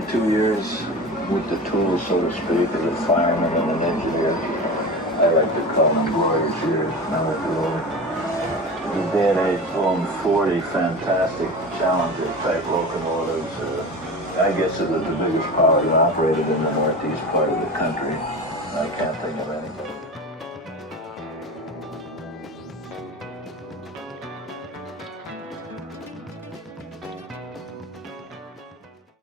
22 years with the tools, so to speak, as a fireman and an engineer. I like to call them glorious years, now at the old. The day and age owned 40 fantastic Challenger type locomotives. I guess it was the biggest power that operated in the northeast part of the country. I can't think of any.